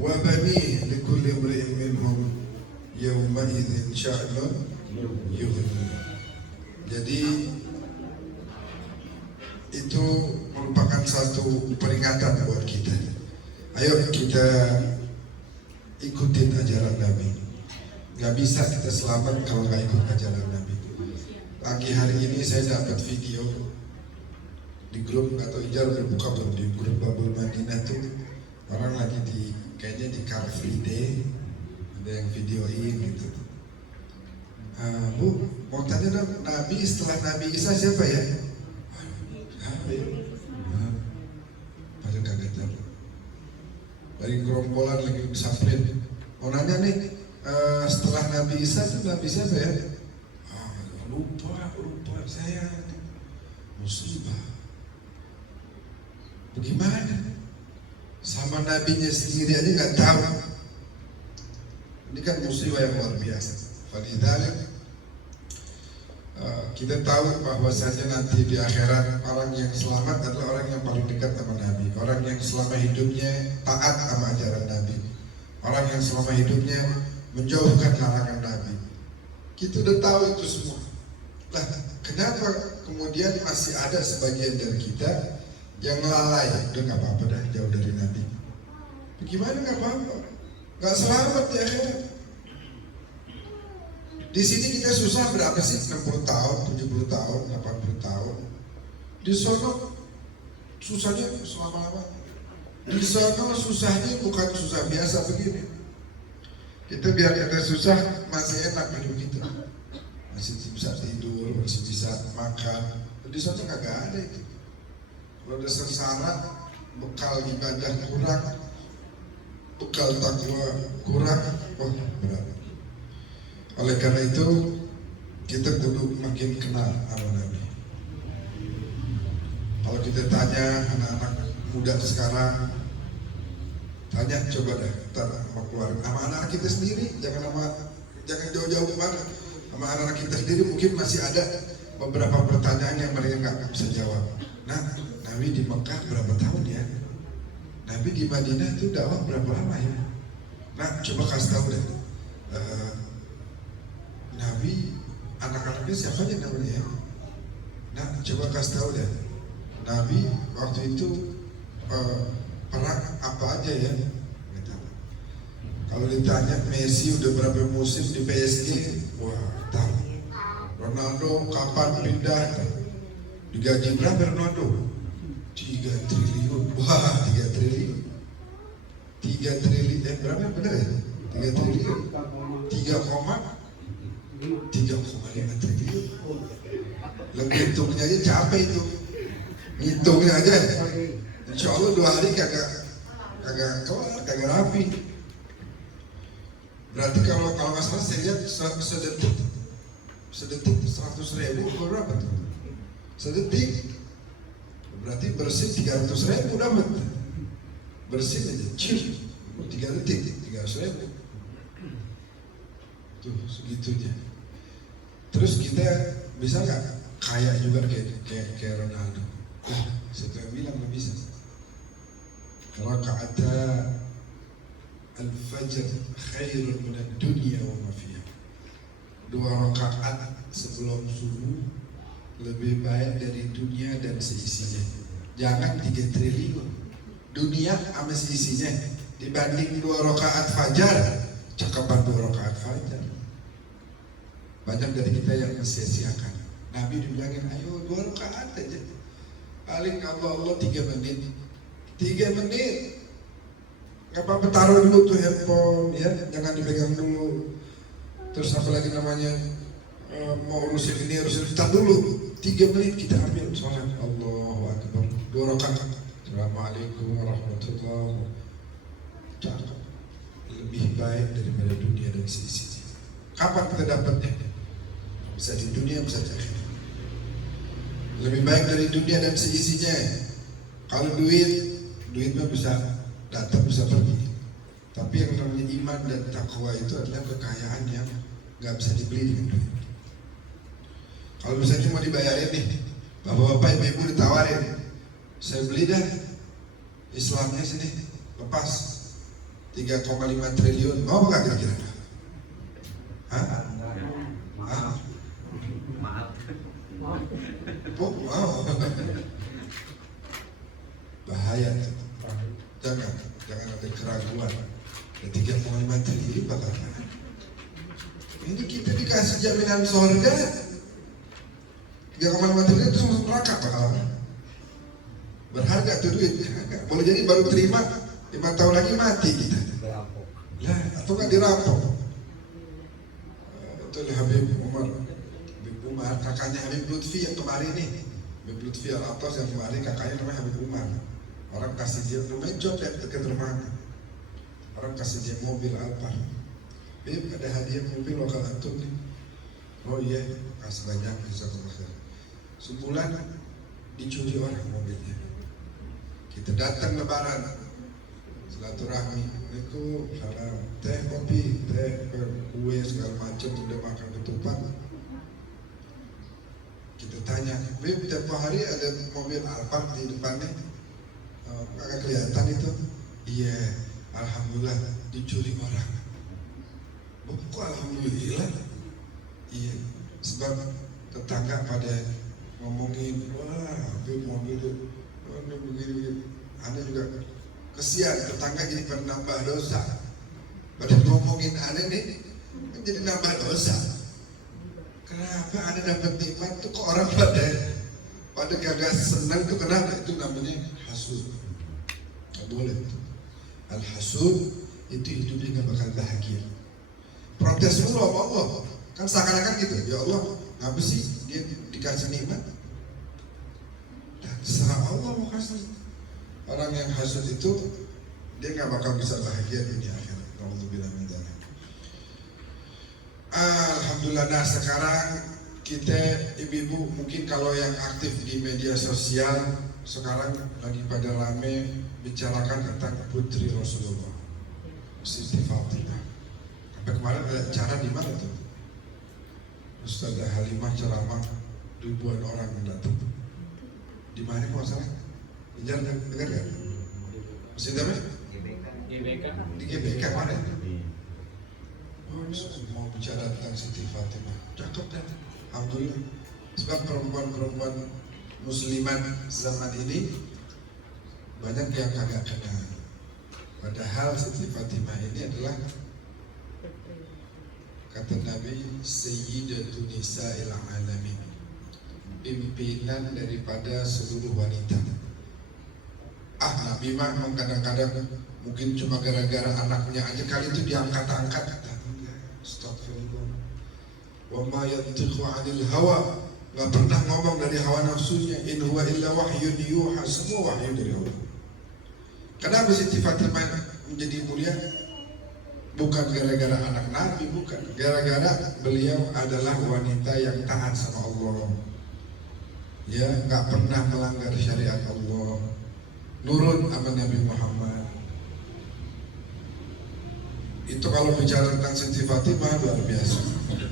wa bani likulli imri'in minhum yawma idzin sya'nun yughni. Jadi itu merupakan satu peringatan buat kita. Ayo kita ikutin ajaran Nabi. Gak bisa kita selamat kalau gak ikut ajaran Nabi. Pagi hari ini saya dapat video di grup, atau Ijar udah buka belum, di grup Babul Madinah tuh orang lagi kayaknya di Car Free Day, ada yang videoin gitu. Bu, mau tanya dong, Nabi setelah Nabi Isa siapa ya? Siapa ya? Padahal kagak tahu. Dari gerombolan lagi samperin, mau nanya nih, setelah Nabi Isa itu Nabi siapa ya? Lupa saya, musibah. Bagaimana? Sama nabinya sendiri aja nggak tahu. Ini kan musibah yang luar biasa. Falidzalik kita tahu bahwasanya nanti di akhirat orang yang selamat adalah orang yang paling dekat sama Nabi, orang yang selama hidupnya taat sama ajaran Nabi, orang yang selama hidupnya menjauhkan larangan Nabi. Kita udah tahu itu semua. Nah, kenapa kemudian masih ada sebagian dari kita yang lalai? Udah nggak apa-apa dah, jauh dari Nabi. Bagaimana nggak apa-apa? Nggak selamat di akhirat. Di sini kita susah berapa sih? 60 tahun, 70 tahun, 80 tahun. Di sono susahnya selama-lama. Di sono susahnya bukan susah biasa begini. Kita biar kita susah masih enak hidup kita. Masih bisa tidur, masih bisa makan. Di sono kagak ada itu. Kalau udah sengsara, bekal ibadah kurang, bekal takwa kurang, wah berat. Oleh karena itu kita kudu makin kenal sama Nabi. Kalau kita tanya anak-anak muda sekarang, tanya coba deh, ntar sama keluarga, sama anak kita sendiri, jangan jauh-jauh banget. Sama anak kita sendiri mungkin masih ada beberapa pertanyaan yang mereka nggak bisa jawab. Nah, Nabi di Mekah berapa tahun ya? Nabi di Madinah itu dakwah berapa lama ya? Nah, coba kasih tahu deh. Nabi anak-anaknya siapa aja namanya ya? Nah, coba kasih tahu deh. Nabi waktu itu perang apa aja ya? Nggak tahu. Kalau ditanya Messi udah berapa musim di PSG, wah tahu. Ronaldo kapan pindah? Digaji berapa Ronaldo? 3 triliun. Wah, 3 triliun. 3 triliun, berapa bener ya? 3 triliun. 3,5 triliun. Lebih hitungnya aja capek itu. Hitungnya aja. Insya Allah 2 hari kagak kelar, kagak rapi. Berarti kalau nggak salah saya lihat sedetik 100.000 berapa tuh? Sedetik. Berarti bersih 300.000 dapat. Bersih aja, cil. 3 detik, 300.000. Tuh segitunya. Terus kita bisa nggak kaya juga kayak Ronaldo? Siapa yang bilang nggak bisa? Raka'ata al-fajr khairun minad dunya wa ma fiha. 2 rakaat sebelum subuh lebih baik dari dunia dan seisinya. Jangan 3 triliun dunia sama seisinya dibanding 2 rakaat fajar. Cakapan 2 rakaat fajar. Banyak dari kita yang sia-siakan. Nabi dibilangin, ayo 2 rakaat aja. Paling Allah 3 menit. 3 menit. Gak apa-apa, taruh dulu tuh handphone ya, jangan dipegang dulu. Terus apa lagi namanya, mau urusin ini, urusin kita dulu. 3 menit kita ambil sholat. Allahu Akbar. 2 rakaat. Assalamualaikum warahmatullahi wabarakatuh. Cakep. Lebih baik daripada dunia dan seisinya. Kapan kita dapatnya? Bisa di dunia, bisa di akhirat. Lebih baik dari dunia dan seisinya. Kalau duit mah bisa datang, bisa pergi. Tapi yang namanya iman dan takwa itu adalah kekayaan yang nggak bisa dibeli dengan duit. Kalau misalnya mau dibayarin nih, bapak-bapak ibu-ibu ditawarin, saya beli dah Islamnya sini, lepas. 3,5 triliun. Mau nggak kira-kira? Hah? Hah? Oh, wow. Bahaya. Jangan ada keraguan. 3,5 triliun bakal. Ini kita dikasih jaminan surga. 3,5 triliun itu masuk neraka bakal. Berharga tuh duit. Boleh jadi baru terima 5 tahun lagi mati kita. Lah, atau nggak dirampok. Itu Habib Umar, kakaknya Habib Lutfi yang kemarin nih. Habib Lutfi Al-Atas yang kemarin kakaknya namanya Habib Umar. Orang kasih dia rumah job dekat rumahnya. Orang kasih dia mobil Alphard. Bib, ada hadiah mobil lokal antum nih. Oh iya, kasih banyak jazakallah. Sebulan dicuri orang mobilnya. Kita datang lebaran, silaturahmi, itu salam, teh kopi, teh kue segala macam sudah makan ketupat. Kita tanya, Bib, tiap hari ada mobil Alphard di depannya, agak kelihatan itu. Iya, alhamdulillah dicuri orang. Kok alhamdulillah? Iya, sebab tetangga pada ngomongin, wah, Bib mobil itu begini. Anda juga kesian, tetangga jadi penambah dosa. Pada ngomongin aneh nih, jadi nambah dosa. Kenapa Anda dapat nikmat tuh kok orang pada kagak senang tuh, kenapa? Itu namanya hasud. Gak boleh. Al-hasud itu hidupnya gak bakal bahagia. Protes dulu sama Allah. Kan seakan-akan gitu, ya Allah, ngapa sih dia dikasih nikmat? Dan serah Allah mau kasih. Orang yang hasud itu dia gak bakal bisa bahagia di dunia akhirat. Alhamdulillah min dzalik. Alhamdulillah. Nah sekarang kita ibu-ibu mungkin kalau yang aktif di media sosial sekarang lagi pada rame bicarakan tentang putri Rasulullah, Siti Fatimah. Sampai kemarin ada acara di mana tuh? Ustazah Halimah ceramah, ribuan orang yang datang. Di mana kok salah? Dengar kan? Masih ada apa? GBK. Di GBK mana? Oh, mau bicara tentang Siti Fatimah. Cakep kan? Alhamdulillah. Sebab perempuan-perempuan muslimat zaman ini banyak yang kagak kenal. Padahal Siti Fatimah ini adalah, kata Nabi, Sayyidatun Nisa'il Alamin, pimpinan daripada seluruh wanita. Nabi mah kadang-kadang mungkin cuma gara-gara anaknya aja kali itu diangkat-angkat. Astagfirullah. Wa ma yantiqu 'anil hawa, enggak pernah ngomong dari hawa nafsunya. In huwa illa wahyun yuha, semua wahyu dari Allah. Kenapa Siti Fatimah menjadi mulia? Bukan gara-gara anak Nabi, bukan. Gara-gara beliau adalah wanita yang taat sama Allah. Ya, nggak pernah melanggar syariat Allah. Nurut sama Nabi Muhammad. Itu kalau bicara tentang Siti Fatimah luar biasa.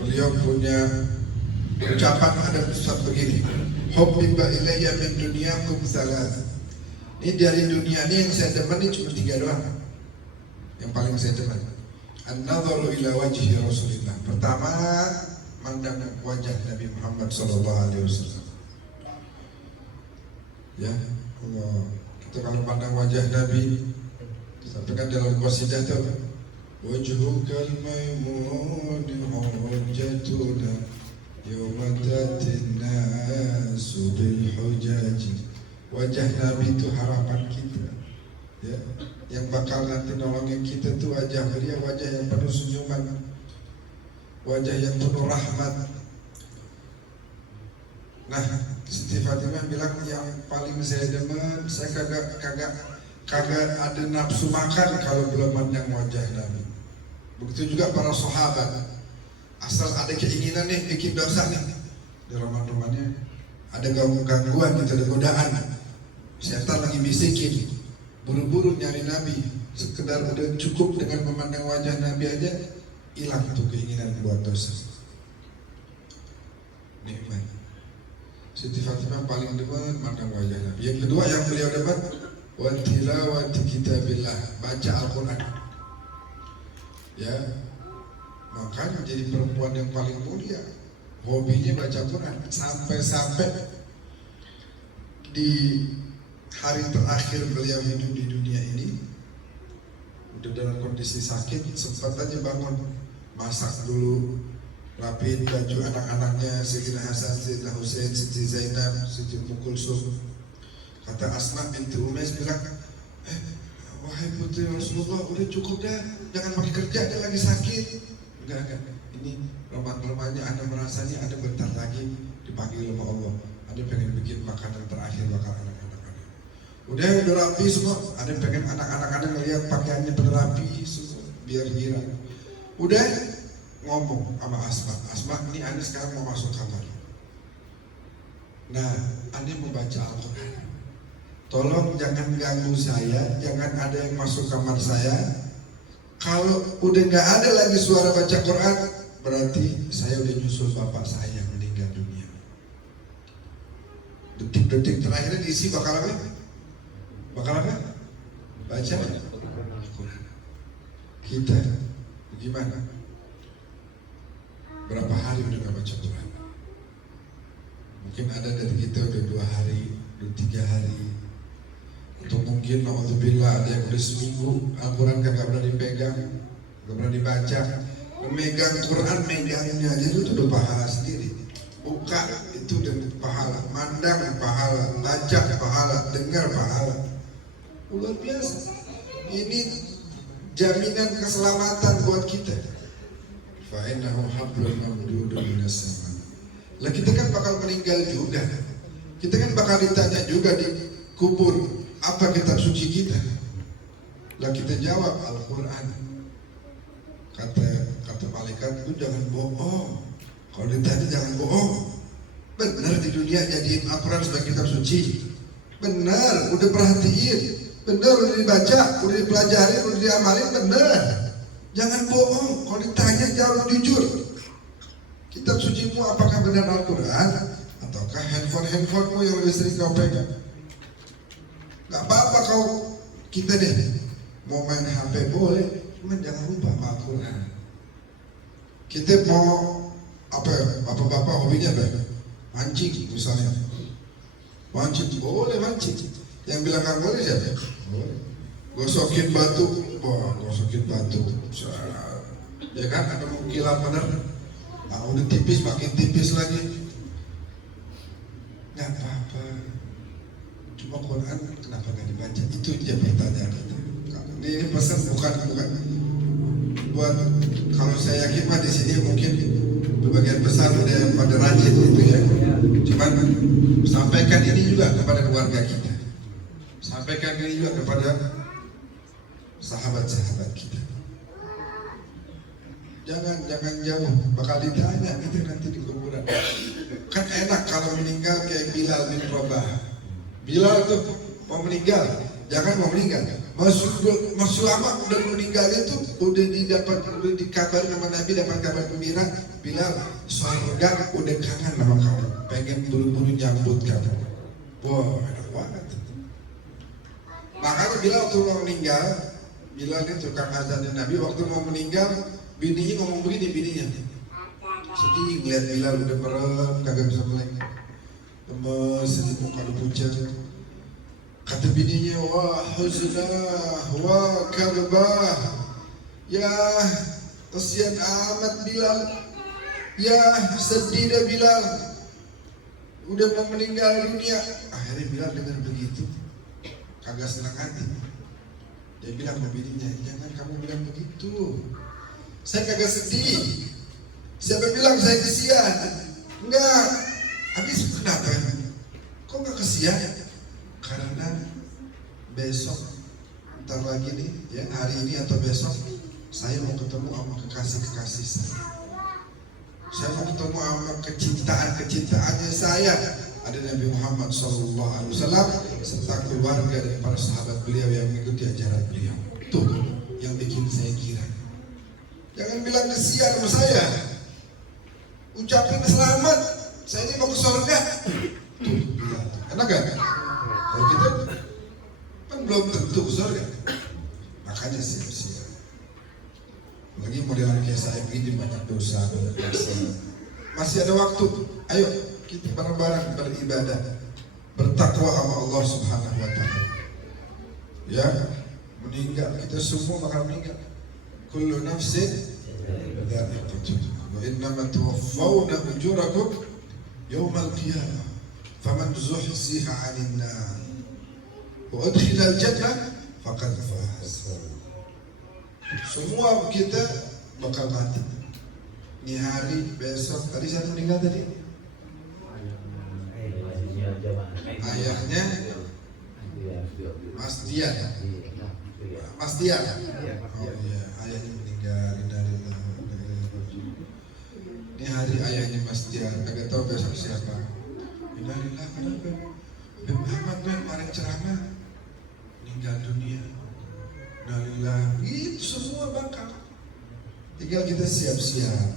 Beliau punya ucapan ada Ustaz begini. Hubbiba ilayya min dunyakum salat. Ini dari dunia ini yang saya demen ini cuma 3 doang. Yang paling saya demen. An-nadharu ila wajhi Rasulillah. Pertama, mandang wajah Nabi Muhammad sallallahu alaihi wasallam. Ya, Allah. Kita kalau pandang wajah Nabi, sampaikan dalam qasidah itu, wajhukal maimun hujjatuna yawma tatina bil hujaji. Wajah Nabi itu harapan kita, ya. Yang bakal nanti nolongin kita itu wajah beliau, wajah yang penuh senyuman, wajah yang penuh rahmat. Nah, Siti Fatimah bilang yang paling saya demen, saya kagak ada nafsu makan kalau belum mandang wajah Nabi. Begitu juga para sahabat. Asal ada keinginan nih bikin dosa nih, di roman-romannya ada gangguan, gitu, ada godaan. Setan lagi bisikin, buru-buru nyari Nabi. Sekedar udah cukup dengan memandang wajah Nabi aja, hilang tuh keinginan buat dosa. Nikmat. Siti Fatimah paling demen mandang wajah Nabi. Yang kedua yang beliau demen, wa tilawati kitabillah, baca Al-Quran. Ya, makanya jadi perempuan yang paling mulia. Hobinya baca Quran. Sampai-sampai di hari terakhir beliau hidup di dunia ini, udah dalam kondisi sakit, sempat aja bangun, masak dulu, rapiin baju anak-anaknya, Sayyidina Hasan, Sayyidina Hussein, Siti Zainab, Siti Ummu Kulsum. Kata Asma binti Umais bilang, wahai putri Rasulullah, udah cukup dah, jangan makin kerja, dia lagi sakit. Enggak, ini roman-romannya Anda merasanya Anda bentar lagi dipanggil sama Allah, Anda pengen bikin makanan terakhir bakal anak-anak Anda. Udah rapi semua, Anda pengen anak-anak Anda ngeliat pakaiannya rapi semua, biar girang. Udah ngomong sama Asma, ini Anda sekarang mau masuk kamar. Nah, Anda mau baca Al-Quran. Tolong jangan ganggu saya, jangan ada yang masuk kamar saya. Kalau udah nggak ada lagi suara baca Quran, berarti saya udah nyusul bapak saya yang meninggal dunia. Detik-detik terakhirnya diisi bakal apa? Bakal apa? Baca Al-Quran. Kita gimana? Berapa hari udah nggak baca Quran? Mungkin ada dari kita udah 2 hari, udah 3 hari. Atau mungkin alhamdulillah ada yang udah seminggu Al-Quran kagak pernah dipegang, gak pernah dibaca. Memegang Quran, megangnya aja itu udah pahala sendiri. Buka itu udah pahala, mandang pahala, baca pahala, dengar pahala. Luar biasa. Ini jaminan keselamatan buat kita. Fa'innahu hablum mamdudun minas sama. Lah kita kan bakal meninggal juga. Kita kan bakal ditanya juga di kubur, apa kitab suci kita? Lah kita jawab Al-Quran. Kata malaikat itu jangan bohong. Kalau ditanya jangan bohong. Benar di dunia jadiin Al-Quran sebagai kitab suci. Benar, udah perhatiin. Benar, udah dibaca, udah dipelajari, udah diamalin, benar. Jangan bohong. Kalau ditanya jawab jujur. Kitab sucimu apakah benar Al-Quran? Ataukah handphonemu yang lebih sering kau pegang? Gak apa-apa kau kita deh mau main HP boleh, cuman jangan lupa Al-Quran. Kita mau apa? Bapak-bapak hobinya apa? Mancing misalnya. Mancing boleh mancing. Yang bilang nggak boleh siapa? Boleh. Gosokin batu, gosokin batu. Ya kan ada mungkilah bener. Nah, udah tipis makin tipis lagi. Nggak apa-apa. Cuma Quran kenapa nggak dibaca? Itu dia pertanyaan kita. Ini pesan bukan buat, kalau saya yakin mah di sini mungkin sebagian besar udah pada rajin itu ya. Cuman sampaikan ini juga kepada keluarga kita. Sampaikan ini juga kepada sahabat-sahabat kita. Jangan jauh, bakal ditanya gitu nanti di kuburan. Kan enak kalau meninggal kayak Bilal bin Rabah. Bilal tuh mau meninggal, jangan mau meninggal. Masuk lama udah meninggal itu udah dikabar sama Nabi, dapat kabar gembira. Bilal surga udah kangen sama kamu, pengen buru-buru nyambut kamu. Wah enak banget. Makanya Bilal waktu mau meninggal, Bilal ini tukang azanin Nabi. Waktu mau meninggal, bininya ngomong begini, bininya sedih ngeliat Bilal udah merem, kagak bisa melek. Lemes, sedih muka lu pucat. Kata bininya, wah huznah, wah karbah. Ya kesian amat Bilal. Ya sedih dah Bilal. Udah mau meninggal dunia. Akhirnya Bilal dengar begitu, kagak senang hati. Dia bilang ke bininya, jangan kamu bilang begitu. Saya kagak sedih. Siapa bilang saya kesian? Enggak. Habis kenapa? Kok gak kesian? Karena besok, ntar lagi nih, ya hari ini atau besok, saya mau ketemu sama kekasih-kekasih saya. Saya mau ketemu sama kecintaannya saya. Ada Nabi Muhammad SAW serta keluarga dan para sahabat beliau yang mengikuti ajaran beliau. Tuh yang bikin saya kira. Jangan bilang kesian sama saya. Ucapin selamat, saya ini mau ke surga. Tuh, bilang. Enak gak? Kalau kita kan belum tentu ke surga. Makanya siap-siap. Lagi modelan kayak saya begini banyak dosa, banyak dosa. Masih ada waktu. Ayo kita bareng-bareng beribadah, bertakwa sama Allah Subhanahu wa taala. Ya, meninggal, kita semua bakal meninggal. Kullu nafsin dha'iqatul maut. Wa innama tuwaffawna ujurakum yawmal qiyamah. Faman zuhziha 'anil nar wa udkhila al-jannah faqad faz. Semua kita bakal mati. Ini hari, besok, tadi saya meninggal tadi. Ayahnya Mas Dian. Mas Dian. Oh iya, ayahnya meninggal. Ini hari ayahnya Mas Dian. Kagak tahu besok siapa. Innalillah, kenapa? Habib Muhammad kemarin ceramah meninggal dunia. Innalillah, itu semua bakal. Tinggal kita siap-siap.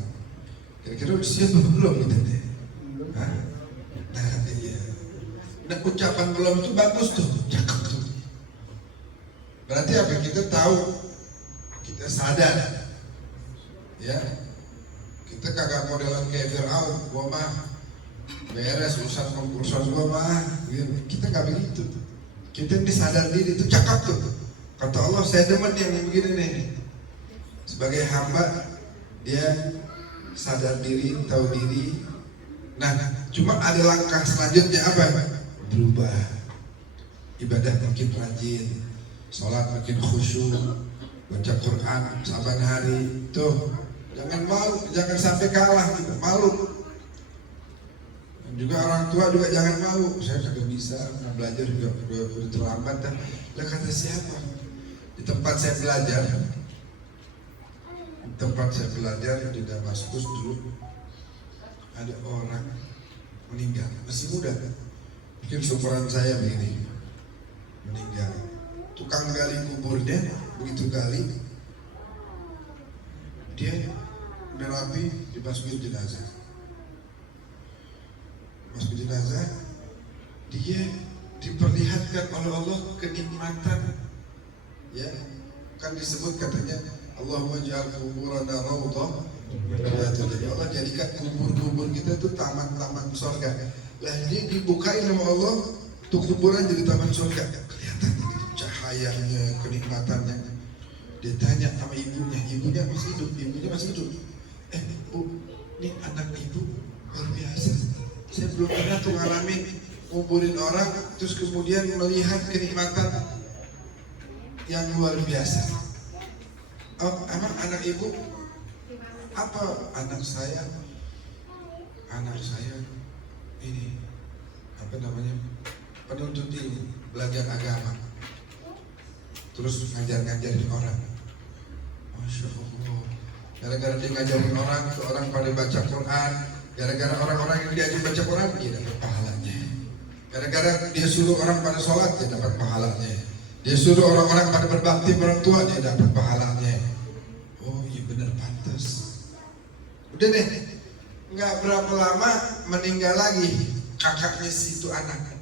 Kira-kira udah siap belum kita deh? Hah? Nah, iya. Nah, ucapan belum itu bagus tuh, cakep tuh. Berarti apa? Kita tahu, kita sadar, ya. Kita kagak modelan kayak Fir'aun, gua mah beres urusan gua mah. Kita nggak begitu. Kita ini sadar diri itu cakep tuh. Kata Allah, saya demen yang begini nih. Sebagai hamba, dia sadar diri, tahu diri. Nah, cuma ada langkah selanjutnya apa? Berubah. Ibadah makin rajin, sholat makin khusyuk, baca Quran saban hari. Tuh, jangan malu, jangan sampai kalah gitu, malu. Dan juga orang tua juga jangan malu. Saya kagak bisa, belajar juga udah terlambat. Dan lah kata siapa? Di tempat saya belajar di Damaskus dulu ada orang meninggal, masih muda, mungkin seumuran saya begini, meninggal. Tukang gali kuburnya begitu gali, dia udah rapi, dimasukin jenazah. Masukin jenazah, dia diperlihatkan oleh Allah kenikmatan. Ya, kan disebut katanya Allahumma ja'al kuburana rawdah. Jadi Allah jadikan kubur-kubur kita itu taman-taman surga. Lah dia dibukain sama Allah, tuh kuburan jadi taman surga. Kelihatan cahayanya, kenikmatannya. Dia tanya sama ibunya masih hidup, Bu, ini anak ibu luar biasa. Saya belum pernah tuh ngalamin nguburin orang, terus kemudian melihat kenikmatan yang luar biasa. Oh, emang anak ibu apa? Anak saya ini apa namanya, penuntut ilmu, belajar agama, terus ngajarin orang. Masya Allah, gara-gara dia ngajarin orang, tuh orang pada baca Quran. Gara-gara orang-orang yang diajak baca Quran, dia dapat pahalanya. Gara-gara dia suruh orang pada sholat, dia dapat pahalanya. Dia suruh orang-orang pada berbakti orang tua, dia dapat pahalanya. Oh iya benar, pantas. Udah deh, nggak berapa lama meninggal lagi kakaknya si itu anak.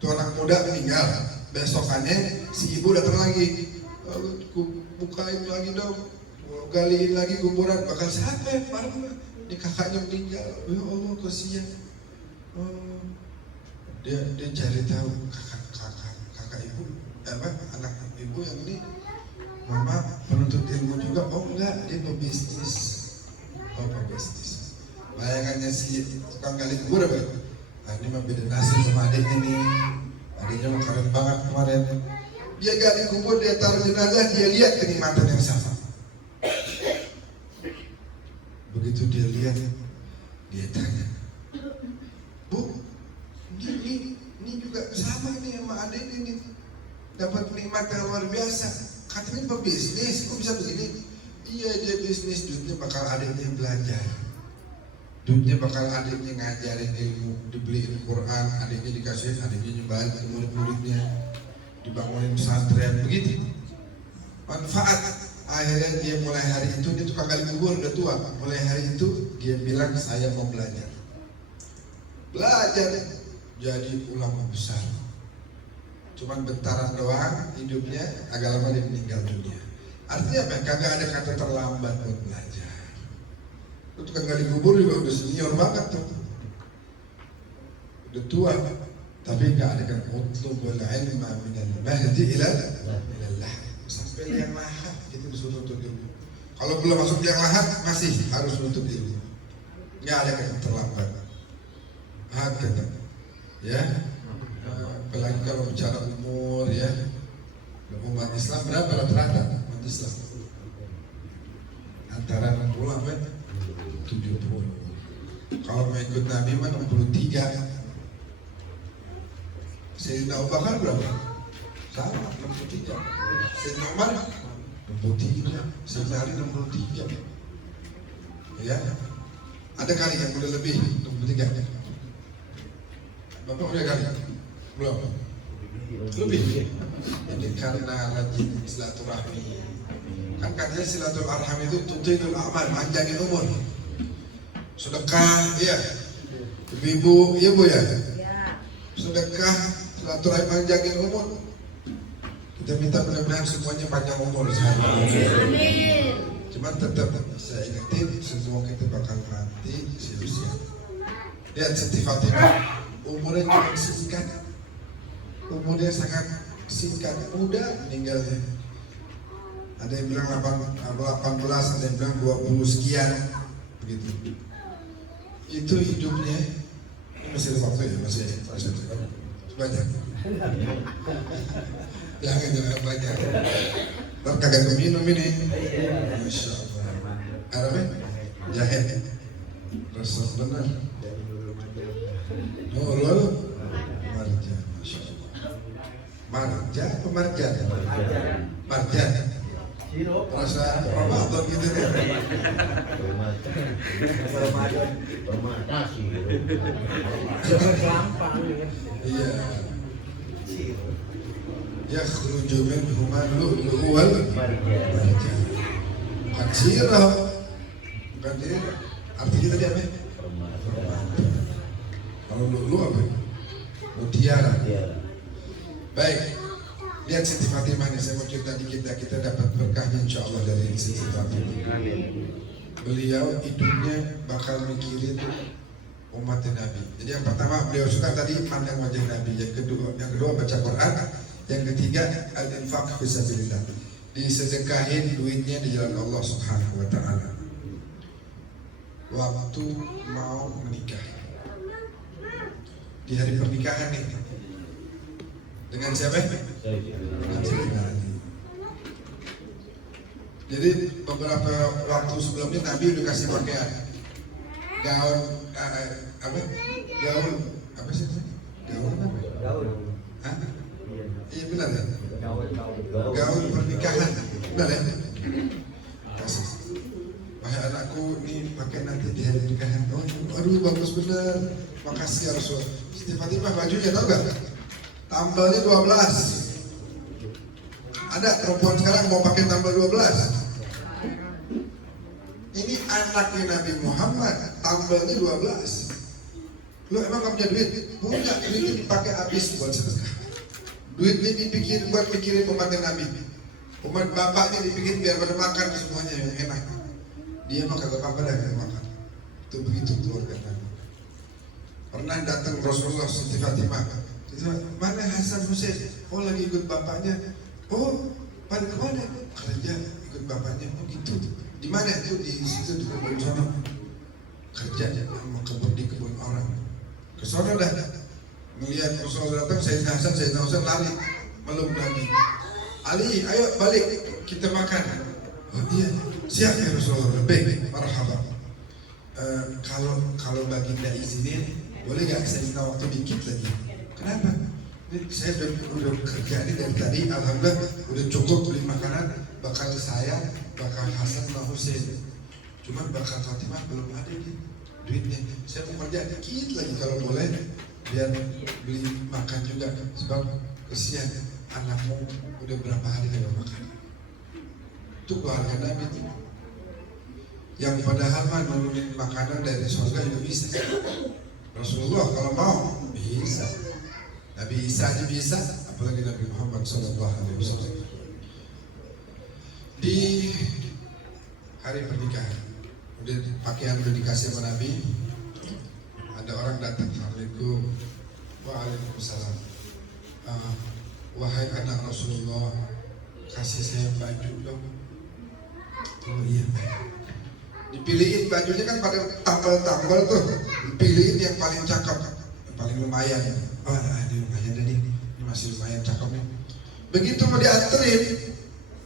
Itu anak muda meninggal. Besokannya si ibu datang lagi. Lalu bukain lagi dong, galiin lagi kuburan. Bakal siapa ya? Ini kakaknya meninggal. Ya Allah, kasihan. Oh, dia cari tahu kakak ibu, anak ibu yang ini, mama penuntut ilmu juga. Oh enggak, dia pebisnis. Oh pebisnis. Bayangannya si tukang gali kubur apa? Nah, ini mah beda nasib sama adiknya nih. Adiknya mah keren banget kemarin. Dia gali kubur, dia taruh jenazah, dia lihat kenikmatan yang sama. Begitu dia lihat, dia tanya, Bu, ini juga sama nih sama adik ini, dapat nikmat yang luar biasa. Katanya pebisnis, kok bisa begini? Iya, dia bisnis, duitnya bakal adiknya belajar, duitnya bakal adiknya ngajarin ilmu, dibeliin Quran, adiknya dikasih, adiknya nyebarin ke murid-muridnya, dibangunin pesantren, begitu. Manfaat. Akhirnya dia mulai hari itu, dia tukang gali kubur udah tua. Mulai hari itu dia bilang, saya mau belajar jadi ulama besar. Cuman bentaran doang hidupnya, agak lama dia meninggal dunia. Artinya apa? Kagak ada kata terlambat buat belajar. Lu tukang gali kubur juga udah senior banget tuh, udah tua, tapi gak ada kan utlubul ilma minal mahdi ilal lahad, sampai liang lahat itu disuruh tuntut ilmu. Kalau belum masuk liang lahat masih harus nuntut ilmu. Gak ada kata terlambat. Kata ya, apalagi kalau bicara umur ya, umat Islam berapa rata-rata umat Islam? Antara 60 sampai 70. Kalau mengikut Nabi mah 63. Sayyidina Abu Bakar berapa? Sama 63. Sayyidina Umar 63. Sayyidina Ali 63. Ya, ada kali yang udah lebih 63. Bapak udah kali? Belum? Lebih. Ini karena rajin silaturahmi. Kan katanya silaturahim itu tutilul amal, panjangin umur. Sedekah, iya. Ibu, iya Bu ya? Sedekah, silaturahim, panjangin umur. Kita minta benar-benar semuanya panjang umur. Amin. Cuman tetap saya ingetin, semua kita bakal mati sia-sia. Lihat Siti Fatimah, umurnya cuma singkat, umurnya sangat singkat, muda meninggalnya. Ada yang bilang 18, ada yang bilang 20 sekian, begitu. Itu hidupnya, ini masih ada waktu ya, masih banyak. Jangan banyak. Ntar kagak keminum ini. Masya Allah. Arabnya jahe, rasa benar. Oh lalu marjan, Masya Allah. Marjan apa marjan? Marjan. Rasa Ramadan gitu kan? Iya. Yakhruju minhuma lu'lu'u wal marjan. Katsirah. Bukan dia. Artinya tadi apa? Kalau lu'lu' apa? Mutiara. Baik. Lihat Siti Fatimah nih, saya mau cerita dikit, kita dapat berkahnya insya Allah dari Siti Fatimah. Beliau hidupnya bakal mikirin umat Nabi. Jadi yang pertama beliau suka tadi pandang wajah Nabi, yang kedua baca Quran, yang ketiga al-infaq fisabilillah, disedekahin duitnya di jalan Allah Subhanahu wa taala. Waktu mau menikah, di hari pernikahan nih, dengan siapa? Dengan Sayyidina Ali. Jadi beberapa waktu sebelumnya Nabi udah kasih pakaian gaun apa? Gaun apa sih? Gaun apa? Gaun. Hah? Iya benar ya? Gaun pernikahan. Benar ya? Kasih. Wahai anakku, ini pakai nanti di hari pernikahan. Oh, aduh bagus benar. Makasih ya Rasul. Siti Fatimah bajunya tau gak? Tambalnya 12. Ada perempuan sekarang mau pakai tambal 12. Ini anaknya Nabi Muhammad, tambalnya 12. Lo emang gak punya duit? Punya, duitnya dipakai habis buat sedekah. Duitnya dipikirin buat pikirin umatnya Nabi. Umat bapaknya dipikirin biar pada makan semuanya yang enak. Dia mah kagak apa-apa dah yang makan. Itu begitu keluarga Nabi. Pernah datang Rasulullah Siti Fatimah. Mana Hasan Hussein? Oh lagi ikut bapaknya. Oh pada kemana? Kerja ikut bapaknya. Oh gitu. Di mana itu? Di situ di kebun sana. Kerja sama kebun di kebun orang. Ke sana dah. Melihat Rasulullah datang, Sayyidina Hasan lari meluk Nabi. Ali, ayo balik kita makan. Oh iya, siap ya Rasulullah. Baik, marhaba. Kalau baginda izinin, boleh gak saya minta waktu dikit lagi? Kenapa? Saya udah kerja ini dari tadi, alhamdulillah udah cukup beli makanan. Bakal saya, bakal Hasan sama Hussein. Cuman bakal Fatimah belum ada nih duitnya. Saya mau kerja dikit lagi kalau boleh, biar beli makan juga. Sebab kesian anakmu udah berapa hari gak makan. Itu keluarga Nabi itu. Yang padahal mah nurunin makanan dari surga juga bisa. Rasulullah kalau mau bisa. Nabi Isa aja bisa, apalagi Nabi Muhammad SAW. Di hari pernikahan, udah pakaian udah dikasih sama Nabi, ada orang datang, Assalamualaikum. Waalaikumsalam. Wahai anak Rasulullah, kasih saya baju dong. Oh iya. Dipilihin bajunya kan pada tambal-tambal tuh, dipilihin yang paling cakep, yang paling lumayan. Oh ini lumayan nih, ini masih lumayan cakep nih. Begitu mau dianterin,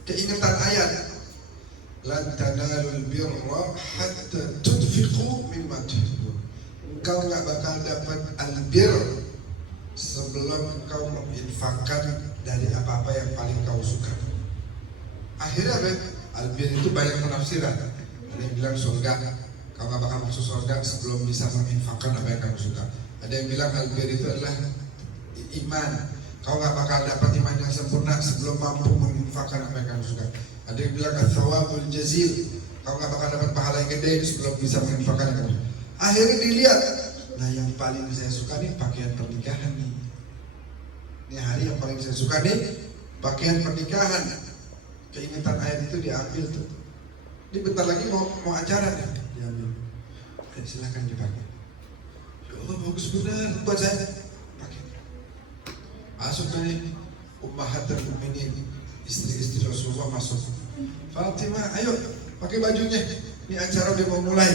keingetan ayat, lan tanalul birra hatta tunfiqu mimma tuhibbun. Engkau nggak bakal dapat albir sebelum engkau menginfakkan dari apa-apa yang paling kau suka. Akhirnya albir itu banyak penafsiran. Ada yang bilang surga, kau nggak bakal masuk surga sebelum bisa menginfakkan apa yang kamu suka. Ada yang bilang albir itu adalah iman, kau nggak bakal dapat iman yang sempurna sebelum mampu menginfakkan apa yang kamu suka. Ada yang bilang ats-tsawabul jazil, kau nggak bakal dapat pahala yang gede sebelum bisa menginfakkan yang kamu suka. Akhirnya dilihat, nah yang paling saya suka nih pakaian pernikahan nih. Ini hari yang paling saya suka nih pakaian pernikahan. Keingetan ayat itu diambil tuh. Ini bentar lagi mau acara nih, diambil. Silakan dipakai. Ya Allah bagus benar buat saya. Pakai. Masuk nih ummahatul mukminin, istri-istri Rasulullah masuk. Fatimah, ayo pakai bajunya. Ini acara udah mau mulai.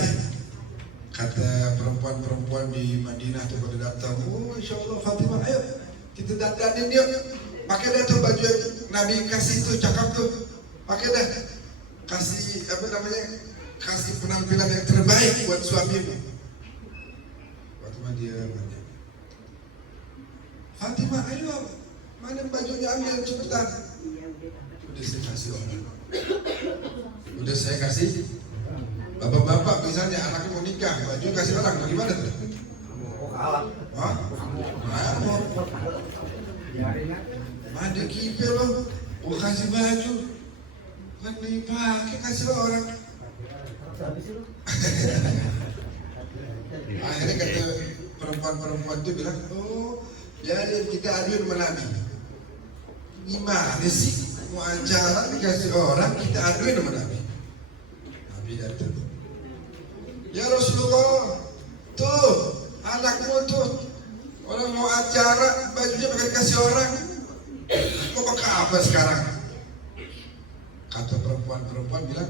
Kata perempuan-perempuan di Madinah tuh pada datang. Oh insya Allah Fatimah, ayo kita dandanin dia. Pakai dah tuh baju yang Nabi kasih tuh, cakep tuh. Pakai dah. Kasih kasih penampilan yang terbaik buat suamimu. Fatimah dia mana? Fatimah, ayo mana bajunya, ambil cepetan. Udah saya kasih orang. Udah saya kasih. Bapak-bapak misalnya anaknya mau nikah, baju kasih orang, bagaimana tuh? Hah? Ada kipe loh, mau kasih baju, kan dipakai kasih orang. Akhirnya kata perempuan-perempuan itu bilang, oh biarin kita aduin sama Nabi. Gimana sih mau acara dikasih orang, kita aduin sama Nabi. Nabi datang, ya Rasulullah, tuh anakmu tuh orang mau acara bajunya pakai kasih orang. Mau pakai apa sekarang? Kata perempuan-perempuan bilang,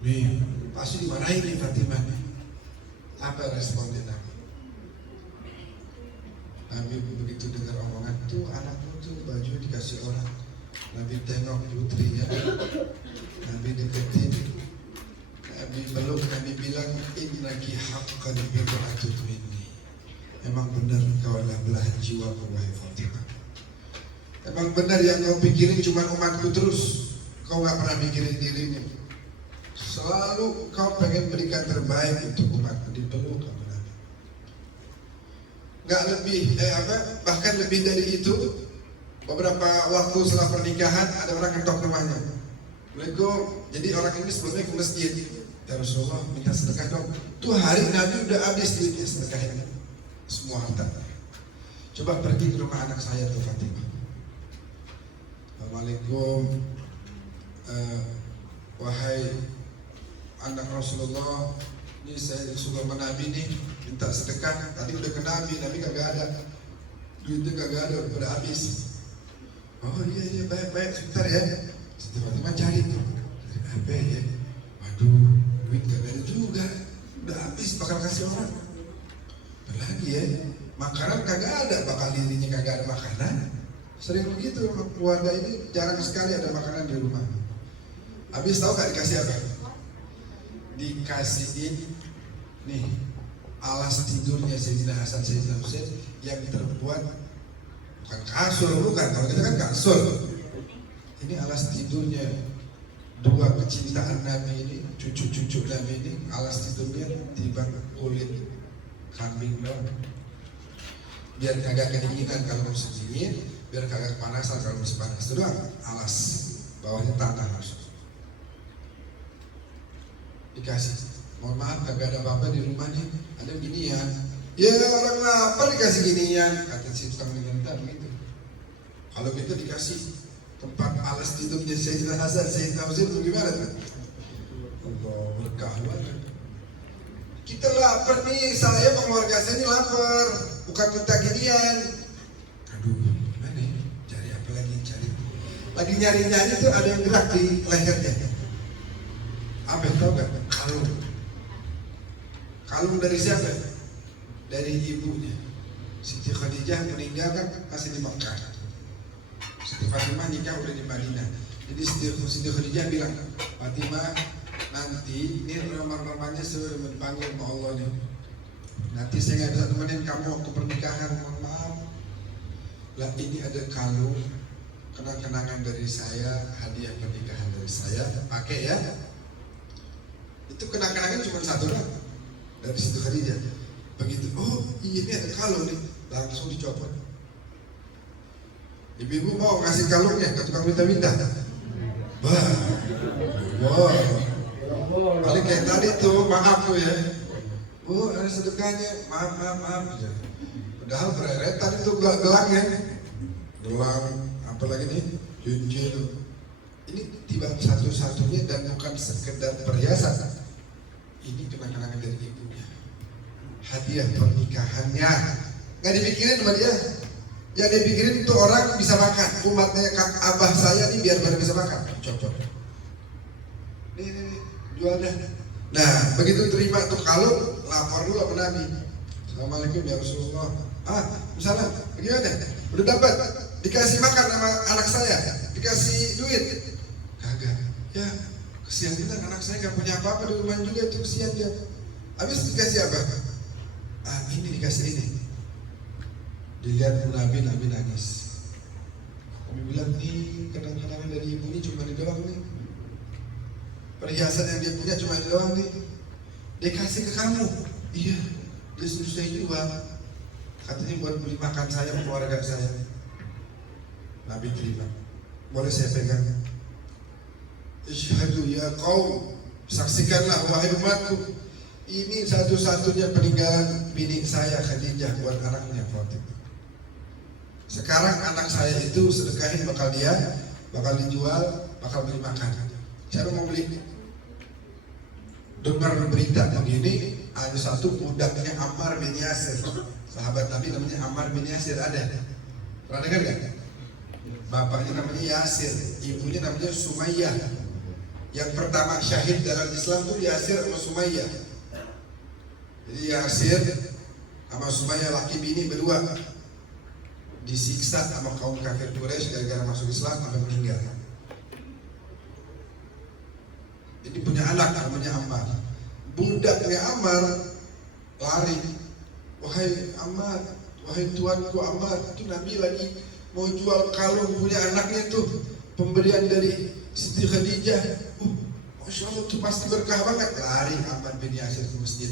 nih pasti dimarahin nih Fatimah. Apa respon Nabi? Nabi begitu dengar omongan tuh anakmu tuh baju dikasih orang. Nabi tengok putrinya, Nabi deketin, Nabi peluk, Nabi bilang, innaki haqqan bid'atun minni. Emang benar kau adalah belahan jiwaku wahai Fatimah. Emang benar yang kau pikirin cuma umatku terus. Kau gak pernah mikirin dirimu. Selalu kau pengen berikan terbaik untuk umatku. Dipeluk sama Nabi. Gak lebih, bahkan lebih dari itu. Beberapa waktu setelah pernikahan ada orang ngetok rumahnya. Assalamualaikum. Jadi orang ini sebelumnya ke masjid. Ya Rasulullah minta sedekah dong. Tuh hari Nabi udah habis duitnya sedekahnya. Semua harta. Coba pergi ke rumah anak saya tuh Fatimah. Assalamualaikum. Wahai anak Rasulullah, ini saya disuruh sama Nabi nih minta sedekah. Tadi udah ke Nabi kagak ada. Duitnya kagak ada, udah habis. Oh iya baik sebentar ya. Siti Fatimah cari tuh. Apa ya? Waduh, duit kagak ada juga. Udah habis, bakal kasih orang. Lagi ya, makanan kagak ada, bakal dirinya kagak ada makanan. Sering begitu, keluarga ini jarang sekali ada makanan di rumah. Habis tahu gak dikasih apa? Dikasihin nih alas tidurnya Sayyidina Hasan Sayyidina Husain yang terbuat bukan kasur, bukan, kalau kita kan kasur. Ini alas tidurnya dua kecintaan Nabi ini, cucu-cucu Nabi ini, alas tidurnya timbang kulit kambing dong. Biar kagak kedinginan kalau musim dingin, biar kagak kepanasan kalau musim panas. Itu doang alas, bawahnya tanah harus. Dikasih, mohon maaf kagak ada apa-apa di rumahnya, ada ginian. Ya orang lapar dikasih ginian, kata si tukang minta begitu. Kalau gitu dikasih tempat alas tidurnya Sayyidina Hasan, Sayyidina Husain bagaimana tuh? Allah berkah banget. Kita lapar nih, saya keluarga saya ini lapar, bukan minta ginian. Aduh, mana? Cari apa lagi? Cari. Lagi nyari-nyari tuh ada yang gerak di lehernya. Apa tahu nggak? Kalung. Kalung dari siapa? Dari ibunya. Siti Khadijah meninggal kan masih di Mekah. Siti Fatimah nikah udah di Madinah. Jadi Siti Khadijah bilang, Fatimah nanti ini nomor-nomornya sudah dipanggil sama Allah nih. Nanti saya nggak bisa temenin kamu waktu pernikahan, mohon maaf. Lah ini ada kalung kenang-kenangan dari saya, hadiah pernikahan dari saya, pakai ya. Itu kenang-kenangan cuma satu lah dari Siti Khadijah. Begitu, oh ini ada kalung nih, langsung dicopot. Ibu-ibu mau ngasih kalungnya ke tukang minta-minta? Wah, paling kayak tadi tuh, maaf tuh ya. Oh ada sedekahnya, maaf. Padahal bereretan itu gelangnya, gelang, apalagi nih, cincin. Ini tiba satu-satunya dan bukan sekedar perhiasan. Ini kenang-kenangan dari ibunya. Hadiah pernikahannya. Nggak dipikirin sama dia. Yang dipikirin itu orang bisa makan. Umatnya abah saya nih biar bisa makan. Cocok. Nih, jual dah. Nah, begitu terima tuh kalung, lapor dulu sama Nabi. Assalamualaikum ya Rasulullah. Misalnya, bagaimana? Udah dapat, dikasih makan sama anak saya, dikasih duit. Kagak. Ya, kesian kita anak saya gak punya apa-apa di rumah juga tuh, kesian dia. Habis dikasih apa? Ini dikasih ini. Dilihat Nabi nangis. Nabi bilang, nih kenang-kenangan dari ibu ini cuma ini doang nih. Perhiasan yang dia punya cuma ini doang nih. Dia kasih ke kamu. Iya, dia suruh saya jual. Katanya buat beli makan saya, keluarga saya. Nabi terima. Boleh saya pegang? Isyhadu ya qaum, saksikanlah wahai umatku. Ini satu-satunya peninggalan bini saya Khadijah buat anaknya Fatimah. Sekarang anak saya itu sedekahin bakal dijual, bakal beli makan. Siapa mau beli? Dengar berita begini, ada satu budaknya Ammar bin Yasir, sahabat Nabi namanya Ammar bin Yasir, ada? Pernah dengar gak? Bapaknya namanya Yasir, ibunya namanya Sumayyah. Yang pertama syahid dalam Islam tuh Yasir sama Sumayyah. Jadi Yasir sama Sumayyah laki bini berdua disiksa sama kaum kafir Quraisy gara-gara masuk Islam sampai meninggal. Ini punya anak namanya Ammar. Budaknya Ammar lari. Wahai Ammar, wahai tuanku Ammar, itu Nabi lagi mau jual kalung punya anaknya tuh, pemberian dari Siti Khadijah. Masya Allah itu pasti berkah banget. Lari Ammar bin Yasir ke masjid.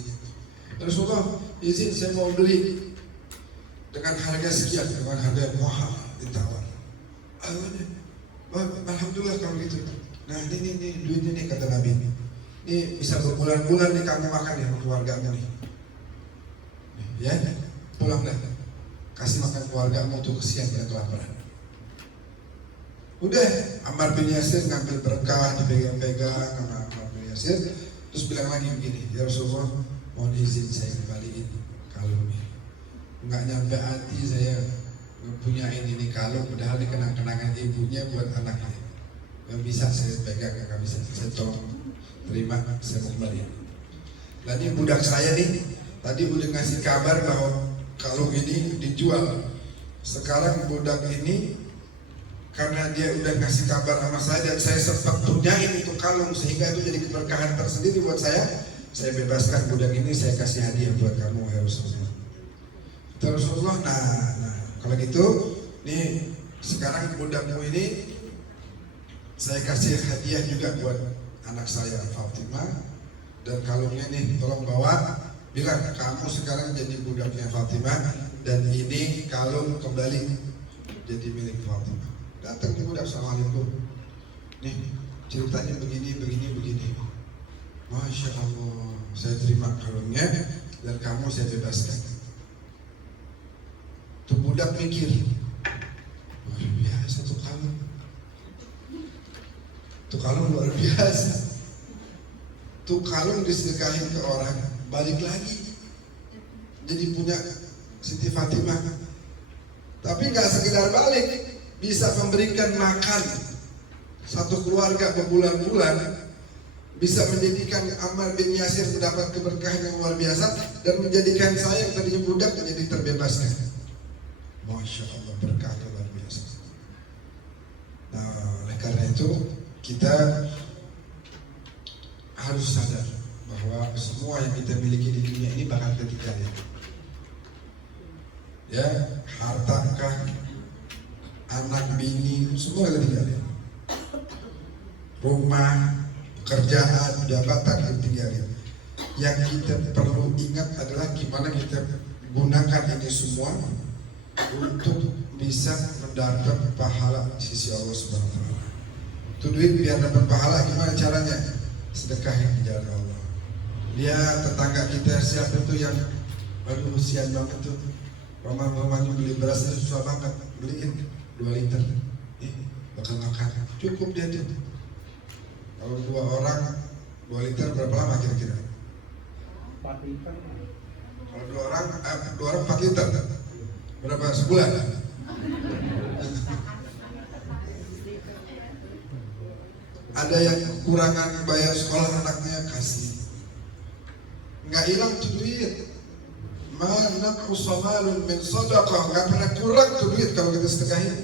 Rasulullah, izin saya mau beli dengan harga sekian, dengan harga yang mahal, ditawar. Alhamdulillah kalau gitu. Nah ini duitnya nih kata Nabi. Ini bisa berbulan-bulan nih kamu makan ya keluargamu nih. Ya, pulang dah. Kasih makan keluargamu tuh, kesian dia kelaparan. Udah, Ammar bin Yasir ngambil berkah, dipegang-pegang sama Ammar bin Yasir. Terus bilang lagi begini, ya Rasulullah, mohon izin saya kembaliin kalung ini. Nggak nyampe hati saya punya ini kalung, padahal dikenang-kenangan ibunya buat anaknya. Nggak bisa saya pegang, nggak bisa. Saya tolong terima, saya mau kembali. Nah ini budak saya nih, tadi udah ngasih kabar bahwa kalung ini dijual. Sekarang budak ini karena dia udah ngasih kabar sama saya dan saya sempat punyain itu kalung, sehingga itu jadi keberkahan tersendiri buat saya bebaskan budak ini, saya kasih hadiah buat kamu ya Rasulullah. Rasulullah, nah kalau gitu nih sekarang budakmu ini saya kasih hadiah juga buat anak saya Fatimah, dan kalungnya nih tolong bawa, bilang kamu sekarang jadi budaknya Fatimah dan ini kalung kembali jadi milik Fatimah. Datang ke budak, Assalamualaikum, nih ceritanya begini. Masya Allah, saya terima kalungnya dan kamu saya bebaskan. Tuh budak mikir, luar biasa tuh kalung. Tuh kalung luar biasa. Tuh kalung disedekahin ke orang, balik lagi jadi punya Siti Fatimah. Tapi nggak sekedar balik, bisa memberikan makan satu keluarga berbulan-bulan, bisa menjadikan Ammar bin Yasir mendapat keberkahan yang luar biasa, dan menjadikan saya yang tadinya budak menjadi terbebaskan. Masya Allah, berkah luar biasa. Nah, oleh karena itu kita harus sadar bahwa semua yang kita miliki di dunia ini bakal ketinggalan. Ya, harta kah, anak bini, semua ketinggalan. Rumah, pekerjaan, jabatan ketinggalan. Yang kita perlu ingat adalah gimana kita gunakan ini semua untuk bisa mendapat pahala di sisi Allah Subhanahu wa taala. Itu duit biar dapat pahala gimana caranya? Sedekah yang di jalan Allah. Lihat tetangga kita siapa itu yang aduh sian banget tuh. Roman-romannya beli berasnya susah banget, beliin 2 liter. Bakal makan. Cukup dia tuh. Kalau 2 orang 2 liter berapa lama kira-kira? 4 liter. Kalau 2 orang 4 liter. Berapa sebulan? Ada yang kekurangan bayar sekolah anaknya, kasih. Nggak hilang tuh duit. Mana usamalun min sadaqah, nggak pernah kurang tuh duit kalau kita sedekahin.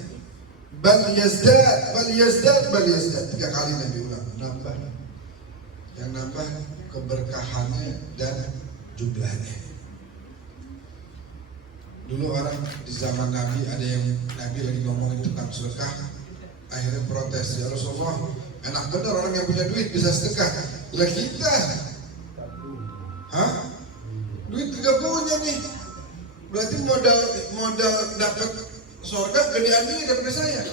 Bal yazdad, bal yazdad, bal yazdad. 3 kali Nabi ulang, nambah. Yang nambah keberkahannya dan jumlahnya. Dulu orang di zaman Nabi ada yang Nabi lagi ngomongin tentang sedekah, akhirnya protes, ya Rasulullah, enak bener orang yang punya duit bisa sedekah. Lah kita, hah? Duit juga punya nih, berarti modal dapat surga gedean ini daripada saya.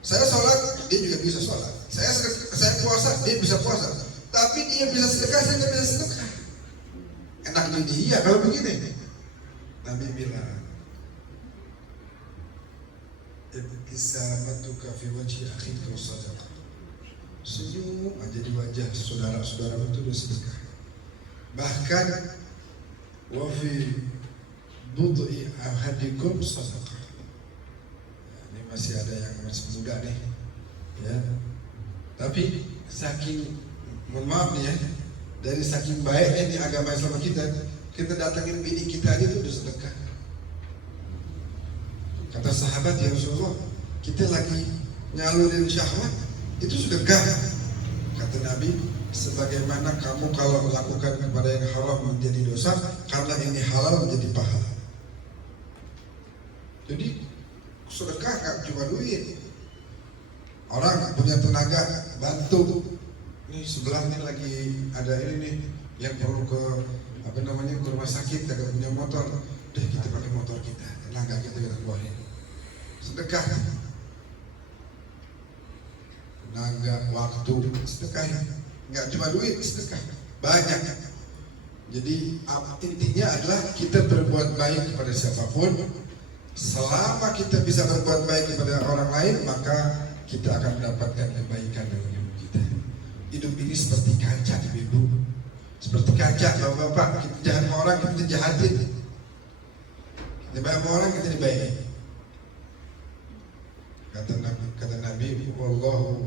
Saya sholat, dia juga bisa sholat. Saya puasa, dia bisa puasa. Tapi dia bisa sedekah, saya nggak bisa sedekah. Enak di dia kalau begini. Nabi bilang, ibtisamatuka fi wajhi akhika sadaqah. Senyum aja di wajah saudara-saudara itu udah sedekah. Bahkan wa fi bud'i ahadikum sadaqah. Ini masih ada yang masih muda nih, ya. Tapi saking, mohon maaf nih ya, dari saking baiknya di agama Islam kita datangin bini kita aja itu udah sedekah. Kata sahabat, ya Rasulullah, kita lagi nyalurin syahwat, itu sedekah. Kata Nabi, sebagaimana kamu kalau melakukan kepada yang haram menjadi dosa, karena ini halal menjadi pahala. Jadi sedekah gak cuma duit. Orang punya tenaga, bantu. Ini sebelah nih lagi ada ini nih yang perlu ke ke rumah sakit, kagak punya motor, udah kita pakai motor kita, tenaga kita keluarin. Sedekah, tenaga, waktu, sedekah. Nggak cuma duit, sedekah banyak. Jadi intinya adalah kita berbuat baik kepada siapapun. Selama kita bisa berbuat baik kepada orang lain, maka kita akan mendapatkan kebaikan dalam hidup kita. Hidup ini seperti kaca, ibu. Seperti kaca, bapak-bapak, kita jahat sama orang, kita jahatin. Kita baik sama orang, kita dibaik. Kata Nabi, wallahu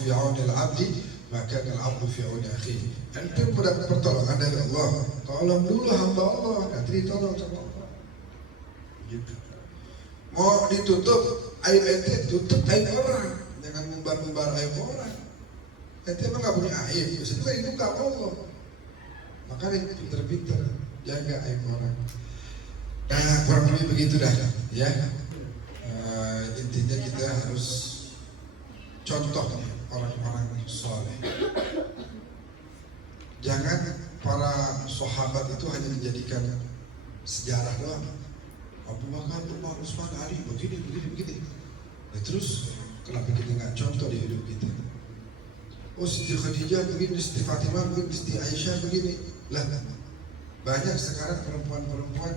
fi auni al-abdi, maka al-abdu fi auni akhihi. Antum mendapat pertolongan dari Allah, tolong dulu hamba Allah, nanti ditolong sama Allah. Gitu. Mau ditutup aib ente, tutup aib orang, jangan ngumbar-ngumbar aib orang. Ente emang gak punya aib, itu kan itu gak Allah. Makanya pinter-pinter jaga aib orang. Nah, kurang lebih begitu dah, ya. Intinya kita harus contohnya orang-orang soleh. Jangan para sahabat itu hanya dijadikan sejarah doang. Abu Bakar, Umar, Utsman, Ali, begini. Nah, terus kenapa kita nggak contoh di hidup kita? Oh, Siti Khadijah begini, Siti Fatimah begini, Siti Aisyah begini. Lah, banyak sekarang perempuan-perempuan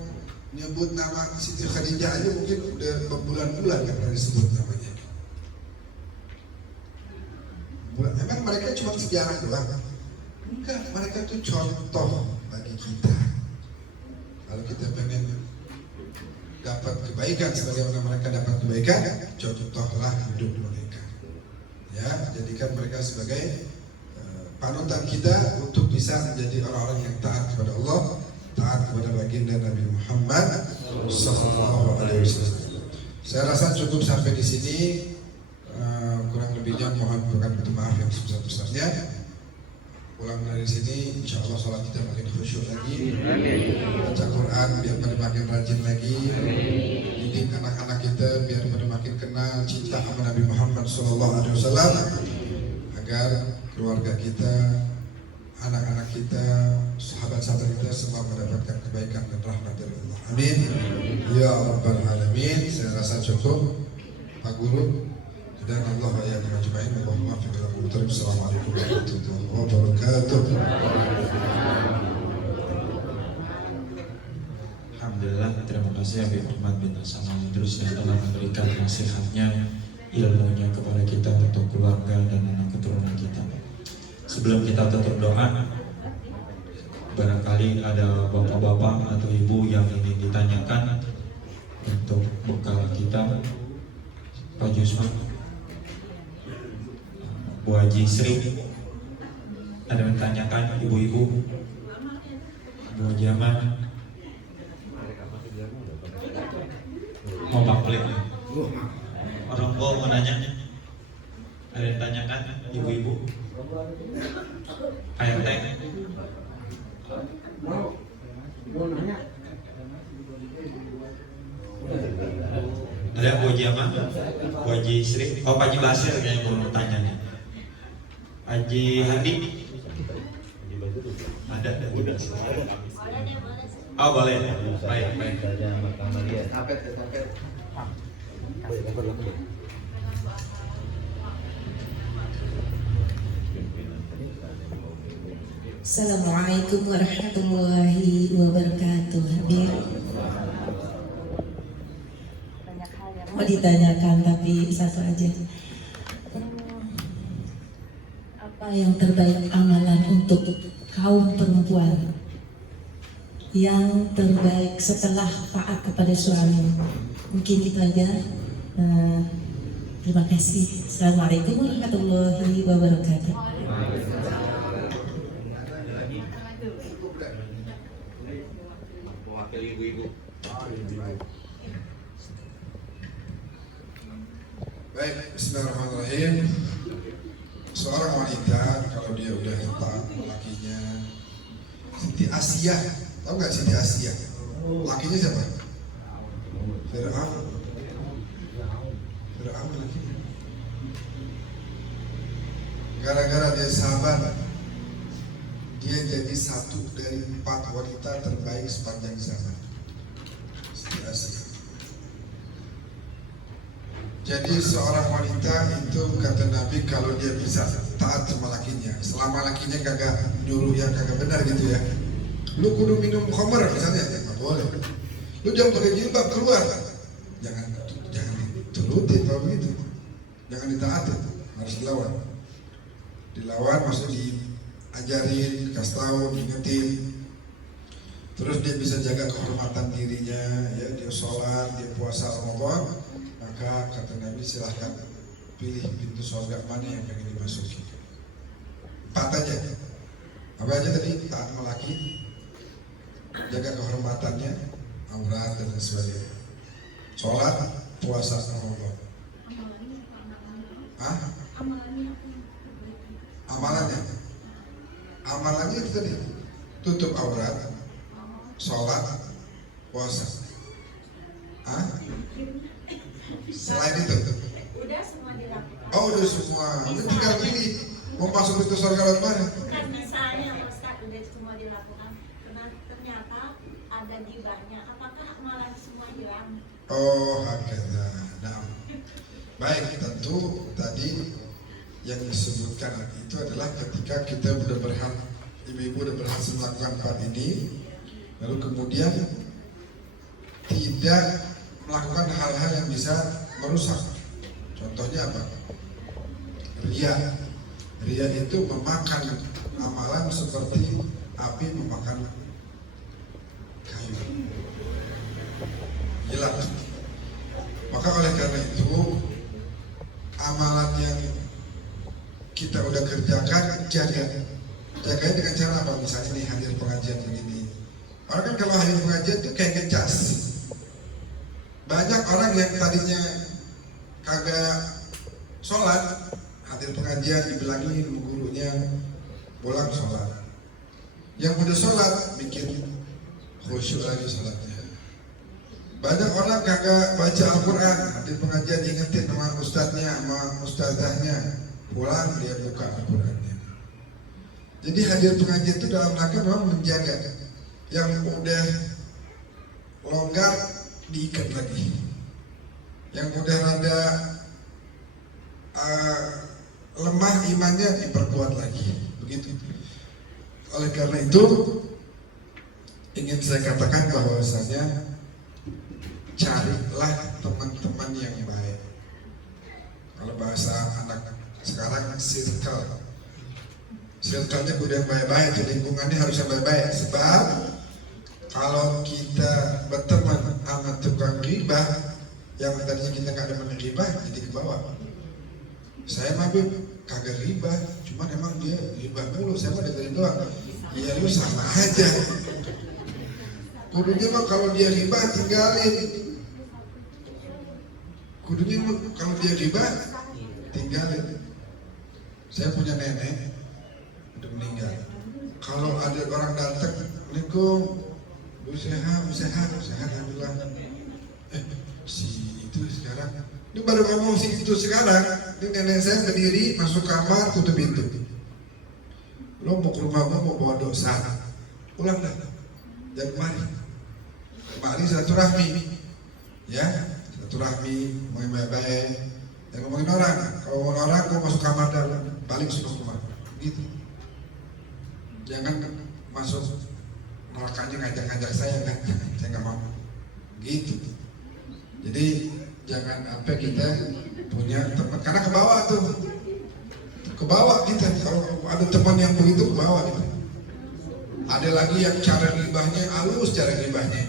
nyebut nama Siti Khadijah aja mungkin udah berbulan-bulan nggak pernah disebut namanya. Emang mereka cuma sejarah doang? Enggak, mereka tuh contoh bagi kita. Kalau kita pengen dapat kebaikan sebagaimana mereka dapat kebaikan, contohlah hidup mereka. Ya, jadikan mereka sebagai panutan kita untuk bisa menjadi orang-orang yang taat kepada Allah, taat kepada baginda Nabi Muhammad sallallahu alaihi wasallam. Saya rasa cukup sampai di sini. Kurang lebihnya mohon bukan maaf yang sebesar-besarnya. Pulang dari sini, insya Allah sholat kita makin khusyuk lagi. Baca Quran biar pada makin rajin lagi. Didik anak-anak kita biar pada makin kenal cinta sama Nabi Muhammad SAW, agar keluarga kita, anak-anak kita, sahabat-sahabat kita semua mendapatkan kebaikan dan rahmat dari Allah. Amin. Ya Rabbal Alamin. Saya rasa cukup, Pak Guru. Dan Allah ya majma'in. Allahumma fi bilakum. Assalamualaikum warahmatullahi wabarakatuh. Alhamdulillah, terima kasih Habib Ahmad bin Hasan Al-Idrus yang telah memberikan nasihatnya, ilmunya kepada kita untuk keluarga dan anak keturunan kita. Sebelum kita tutup doa, barangkali ada bapak-bapak atau ibu yang ingin ditanyakan untuk bekal kita. Pak Jusman, Bu Haji Sri, ada yang tanyakan ibu-ibu, Bu Haji Ahmad, mau pamflet, orang tua mau nanya, ada yang tanyakan ibu-ibu, ART, ada Bu Haji Ahmad, Bu Haji Sri, oh Pak Haji Basir kayaknya mau tanya nih. Haji Hadi ada. Oh boleh, baik. Assalamualaikum warahmatullahi wabarakatuh. Habib, mau ditanyakan tapi satu aja. Apa yang terbaik amalan untuk kaum perempuan yang terbaik setelah taat kepada suami? Mungkin itu aja. Terima kasih. Assalamualaikum warahmatullahi wabarakatuh. Baik, bismillahirrahmanirrahim. Seorang wanita kalau dia udah taat lakinya, Siti Asia, tahu nggak Siti Asia? Lakinya siapa? Fir'aun lakinya. Gara-gara dia sabar, dia jadi satu dari 4 wanita terbaik sepanjang zaman. Siti Asia. Jadi seorang wanita itu kata Nabi kalau dia bisa taat sama lakinya, selama lakinya kagak nyuruh yang kagak benar gitu ya. Lu kudu minum khamr misalnya, ya nggak boleh. Lu jangan pakai jilbab keluar, jangan diturutin kalau begitu. Jangan ditaati, harus dilawan. Dilawan maksudnya diajarin, kasih tahu, diingetin. Terus dia bisa jaga kehormatan dirinya, ya dia sholat, dia puasa Ramadan. Maka kata Nabi silahkan pilih pintu surga mana yang pengen dimasuki. 4 aja. Apa aja tadi? Taat sama laki, jaga kehormatannya, aurat dan sebagainya. Sholat, puasa Ramadan. Amalannya itu tadi, tutup aurat, sholat, puasa. Selain itu, udah semua dilakukan. oh udah semua, itu tinggal pilih mau masuk pintu surga lewat mana? Bukan misalnya Ustaz udah semua dilakukan, ternyata ada gibahnya. Apakah malah semua hilang? Oh, hakeza. Nah, baik, tentu tadi yang disebutkan itu adalah ketika kita sudah berhasil, ibu-ibu sudah berhasil melakukan 4 ini, lalu kemudian tidak melakukan hal-hal yang bisa merusak. Contohnya apa? Ria. Ria itu memakan amalan seperti api memakan kayu. Jelas. Maka oleh karena itu amalan yang kita udah kerjakan jaganya dengan cara apa? Misalnya nih hadir pengajian begini. Orang kan kalau hadir pengajian tuh kayak ngecas. Banyak orang yang tadinya kagak sholat, hadir pengajian dibilangin gurunya pulang sholat. Yang udah sholat bikin khusyuk lagi sholatnya. Banyak orang kagak baca Al-Quran, hadir pengajian diingetin sama ustadznya, sama ustadzahnya, pulang dia buka Al-Qurannya. Jadi hadir pengajian itu dalam rangka memang menjaga yang udah longgar diikat lagi, yang udah rada lemah imannya diperkuat lagi, begitu. Oleh karena itu ingin saya katakan bahwasanya carilah teman-teman yang baik. Kalau bahasa anak sekarang circle. Circle-nya kudu yang baik-baik, lingkungannya harus yang baik-baik. Sebab kalau kita berteman sama tukang ribah, yang tadinya kita nggak ada ribah, jadi ke bawah. Saya mah kagak ribah, cuman emang dia ribah mulu, saya mah dengerin doang. Iya lu sama aja. Kudunya mah kalau dia ribah tinggalin. Kudunya mah kalau dia ribah tinggalin. Saya punya nenek udah meninggal. Kalau ada orang datang, Assalamualaikum, Bu sehat, alhamdulillah. Si itu sekarang, ini baru ngomong si itu sekarang, ini nenek saya berdiri masuk kamar tutup pintu. Lo mau ke rumah gua mau bawa dosa, pulang dah, jangan kemari silaturahmi, ya silaturahmi, ngomongin baik-baik, jangan ngomongin orang. Kalau ngomongin orang, gua masuk kamar dalam, balik sudah rumah, gitu. Jangan masuk nerakanya ngajak-ngajak saya kan, saya nggak mau, gitu. Jadi jangan sampai kita punya teman, karena ke bawah tuh, ke bawah kita. Kalau ada teman yang begitu ke bawah gitu. Ada lagi yang cara ribahnya halus, cara ribahnya.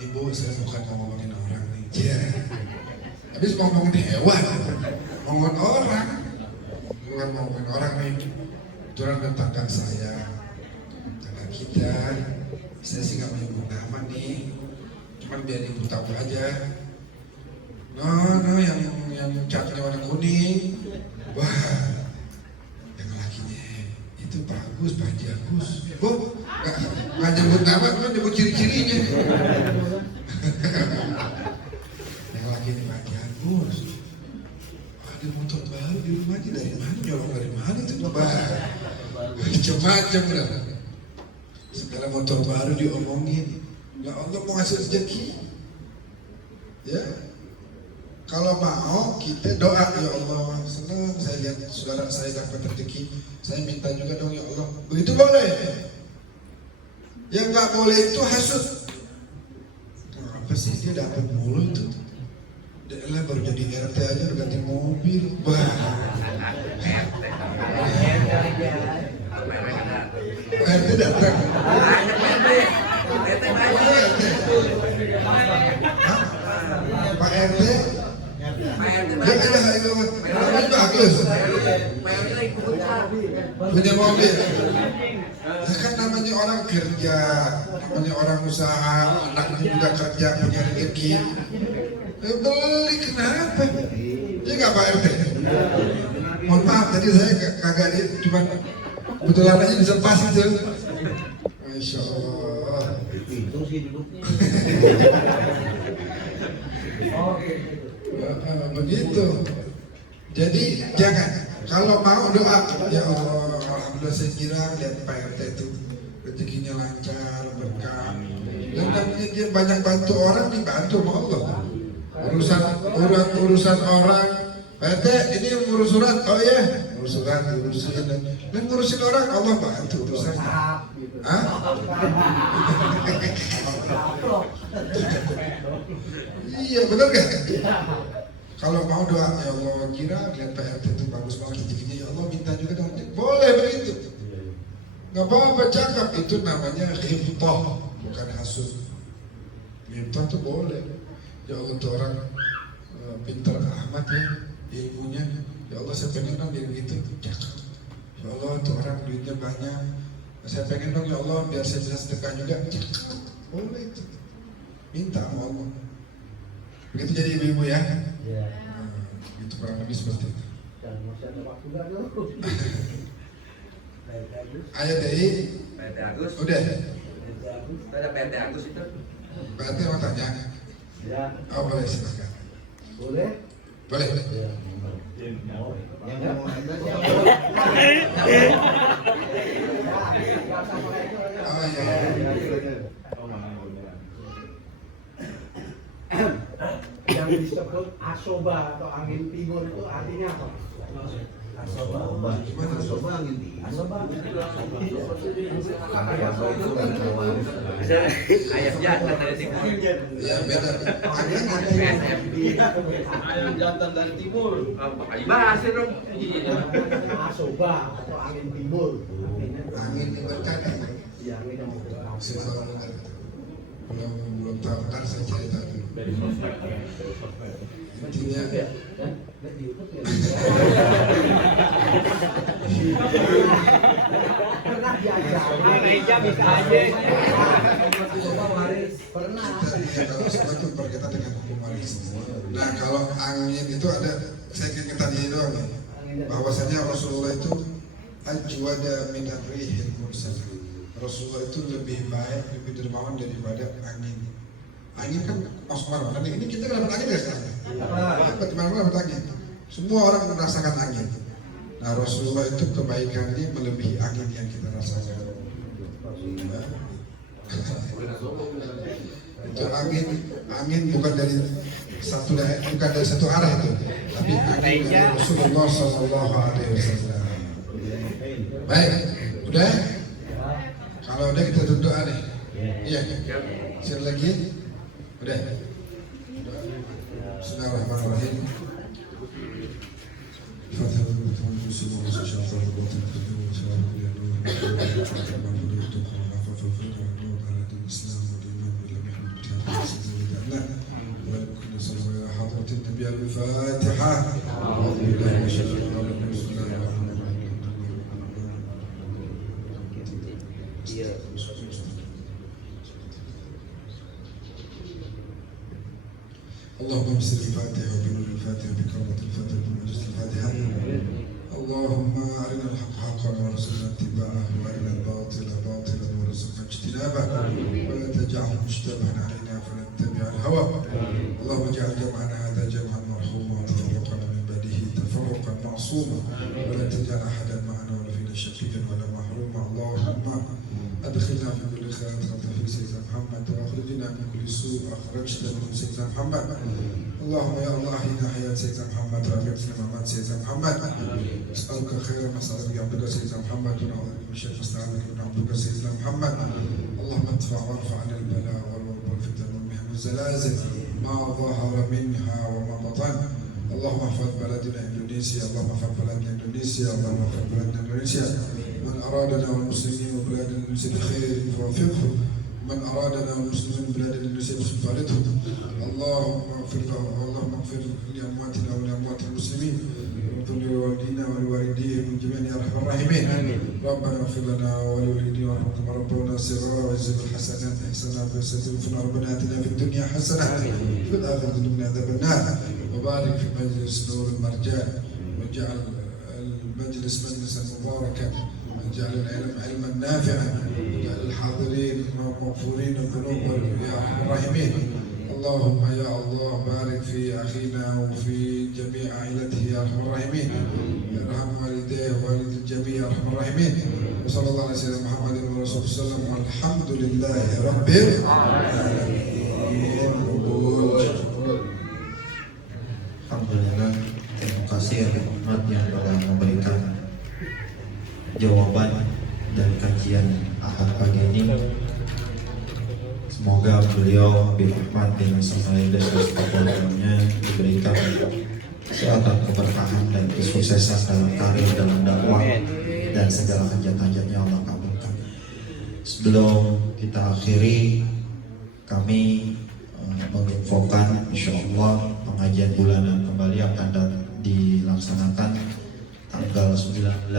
Nih Bu, saya bukan mau ngomongin orang nih, habis mau ngomongin hewan, ngomongin orang, bukan mau ngomongin orang nih. Orang tetangga saya, tetangga kita, saya sih nggak menyebut nama nih, cuman biar ibu tahu aja. No, yang catnya warna kuning, wah, yang lakinya itu bagus, Pak Haji Agus. Bu, nggak nyebut nama, cuma nyebut ciri-cirinya. Yang lakinya Pak Haji Agus. Ada motor baru di rumah aja, dari mana, nyolong dari mana itu macam-macam dah. Segala motor baru diomongin. Ya Allah mau ngasih rezeki. Ya, kalau mau kita doa, ya Allah senang saya lihat saudara saya dapat rezeki, saya minta juga dong ya Allah. Begitu boleh. Yang nggak boleh itu hasud. Kenapa sih dia dapat mulu itu? Dia baru jadi RT aja udah ganti mobil. Wah. RT datang. Pak RT. Dia ada itu bagus. Punya mobil. Ya kan namanya orang kerja, namanya orang usaha, anaknya juga kerja punya rezeki. Beli kenapa? Ya nggak Pak RT. Mohon maaf tadi saya kagak dia cuma kebetulan aja bisa pas itu. Masya Allah. Itu sih duduk. Begitu. Jadi jangan. Kalau mau doa, ya Allah, alhamdulillah saya kira lihat Pak RT itu rezekinya lancar, berkah. Dan namanya dia banyak bantu orang, dibantu sama Allah. Urusan orang, Pak RT ini ngurus surat, oh ya, ngurus surat, ngurusin. Dan ngurusin orang, Allah bantu urusan. Hah? Iya benar gak? Kalau mau doa, ya Allah kira lihat PRT itu bagus banget rezekinya, ya Allah minta juga dong. Boleh begitu. Gak apa-apa cakap, itu namanya ghibtah, bukan hasud. Ghibtah itu boleh. Ya Allah tuh orang pintar amat ya ilmunya. Ya Allah saya pengen dong jadi begitu, cakap. Ya Allah tuh orang duitnya banyak. Saya pengen dong ya Allah biar saya bisa sedekah juga, cakap. Boleh itu. Minta sama Allah. Begitu jadi ibu-ibu ya. Iya. Itu kurang lebih seperti itu. Dan masih ada waktu nggak dulu? Ayat dari PT Agus. udah. Ada PT Agus itu. Berarti mau tanya. Ya, Oh boleh silakan. boleh? Boleh. Ya. Oh iya. Yang disebut asoba atau angin timur itu artinya apa? Asoba. Asoba angin timur. Asoba. Ayatnya dari timur. Ya beda. Angin Ayam jantan dari timur. Bahasa dong. asoba atau angin timur. Angin yang berkali. Ya, angin yang Saya selalu dengar. Belum tahu kan saya cerita dulu. Intinya pernah diajar. Gereja bisa aja. Pernah. kita kalau semua itu berkaitan dengan hukum waris. Nah kalau angin itu ada, saya ingin tadi doang nih, bahwasanya Rasulullah itu ajwada min ar-rihil mursalah. Rasulullah itu lebih baik, lebih dermawan daripada angin. Angin kan masuk mana? Ini kita dapat angin ya sekarang. Dapat mana dapat angin. Semua orang merasakan angin. Nah Rasulullah itu kebaikannya melebihi angin yang kita rasakan. Itu angin bukan dari satu arah itu, tapi angin dari Rasulullah Sallallahu Alaihi Wasallam. Baik, udah. Kalau udah kita berdoa deh. Iya. Sekali lagi. Udah. Bismillahirrahmanirrahim. الفاتحة. أعوذ بالله من الشيطان الرجيم. بسم الله الرحمن الرحيم. اللهم بسر الفاتحة وبنور الفاتحة بكرامة الفاتحة وبمجلس الفاتحة. اللهم أرنا الحق حقا وارزقنا اتباعه وأرنا الباطل باطلا وارزقنا اجتنابه ولا تجعله مشتبها علينا فنتبع الهوى. اللهم اجعل جمعنا هذا جمعا مرحوما وتفرقنا من بعده تفرقا معصوما ولا تجعل أحدا معنا ولا فينا شقيا ولا محروما. اللهم أدخلنا في كل خير في سيدنا محمد وأخرجنا من كل سوء أخرجتنا من سيدنا محمد. اللهم يا الله إنا حياة سيدنا محمد وأبقنا ممات سيدنا محمد. أسألك خير ما سألك عبدك سيدنا محمد ونعوذ بك من شر ما استعاذك من عبدك سيدنا محمد. اللهم ادفع وارفع عن البلاء والوباء والفتن والمحن والزلازل ما ظهر منها وما بطن. اللهم احفظ بلدنا إندونيسيا. اللهم احفظ بلدنا إندونيسيا. اللهم احفظ بلدنا إندونيسيا. من أرادنا والمسلمين وبلاد الإندونيسيا بخير فوفقه. من أرادنا والمسلمين بلاد الإندونيسيا بسفارته. اللهم اغفر له. اللهم اغفر لأمواتنا ولأموات المسلمين واغفر لوالدينا ولوالديهم من جميع يا أرحم الراحمين. ربنا اغفر لنا ولوالدينا وارحمهم ربنا صغارا وعز بالحسنات إحسانا وسلم. ربنا آتنا في الدنيا حسنة وفي الآخرة من عذاب النار. وبارك في مجلس نور المرجان واجعل المجلس مجلسا مباركا. واجعل العلم علما نافعا. واجعل الحاضرين مغفورين الذنوب يا أرحم الراحمين. اللهم يا الله بارك في أخينا وفي جميع عائلته يا أرحم الراحمين. ارحم والديه ووالد الجميع يا أرحم الراحمين. وصلى الله على سيدنا محمد ورسوله صلى الله عليه وسلم والحمد لله رب العالمين. Alhamdulillah, terima kasih Habib Ahmad yang telah memberikan jawaban dari kajian Ahad pagi ini. Semoga beliau Habib Ahmad dengan semua dan seluruh diberikan kesehatan, keberkahan dan kesuksesan dalam karir, dalam dakwah dan segala hajat-hajatnya Allah kabulkan. Sebelum kita akhiri, kami menginfokan insyaallah pengajian bulanan kembali akan dilaksanakan tanggal 19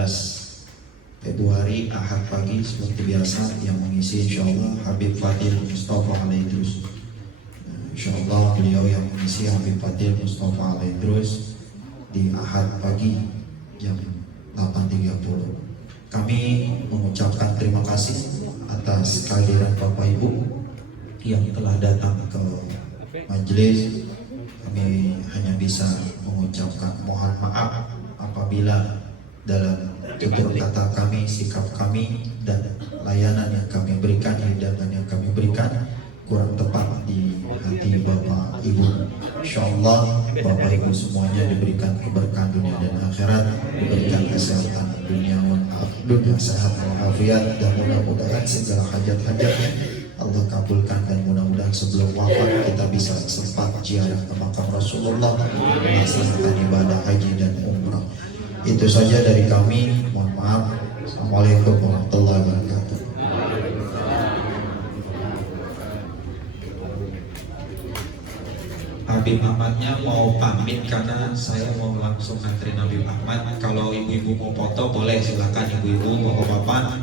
Februari Ahad pagi seperti biasa. Yang mengisi insyaallah Habib Fadil Mustafa Al-Idrus. Insyaallah beliau yang mengisi Habib Fadil Mustafa Al-Idrus di Ahad pagi jam 8.30. Kami mengucapkan terima kasih atas kehadiran Bapak Ibu yang telah datang ke majelis. Kami hanya bisa mengucapkan mohon maaf apabila dalam tutur kata kami, sikap kami, dan layanan yang kami berikan, hidangan yang kami berikan kurang tepat di hati Bapak Ibu. Insyaallah Bapak Ibu semuanya diberikan keberkahan dunia dan akhirat, diberikan kesehatan dunia sehat walafiat, dan mudah-mudahan segala hajat-hajatnya Allah kabulkan, dan mudah-mudahan sebelum wafat kita bisa sempat ziarah ke makam Rasulullah melaksanakan ibadah haji dan umrah. Itu saja dari kami. Mohon maaf. Assalamualaikum warahmatullahi wabarakatuh. Habib Ahmadnya mau pamit karena saya mau langsung nganterin Habib Ahmad. Kalau ibu-ibu mau foto boleh, silakan ibu-ibu, bapak-bapak.